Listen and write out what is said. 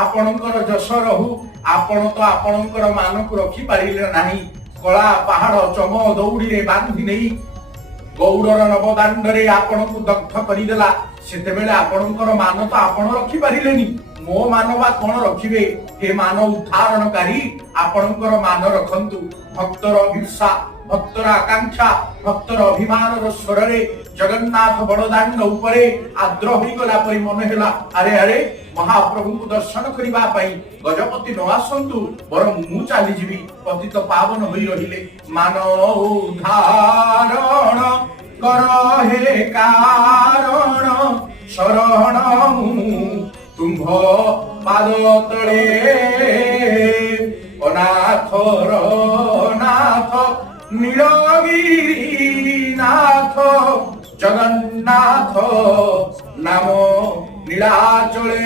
आपणकर जश रहू आपण तो आपणकर मान को रखी पारिले नाही कला पहाड़ चम दौड़ी रे बांधी नहीं गौड़र नवदांडरे आपण को दग्ध करिदेला सेतेबेले आपणकर मान तो आपण रखी पारिलेनी मो मानवा कौन रखिबे हे मान उद्धारणकारी आपणकर मान रखंतु भक्तर अभिप्सा भक्तर आकांक्षा भक्तर अभिमान स्वर रे जगन्नाथ बड़दांड उपरे आद्र होई गला परि मन हेला अरे अरे महाप्रभु को दर्शन करिबा पई गजपति न आसंतु बर मु चाली जीवी पतित पावन होई रहिले मान उद्धारण कर हे कारण शरण तुम्भ पाद तले अनाथ नाथ नीलगिरी नाथ जगन्नाथ नाम नीलाचले।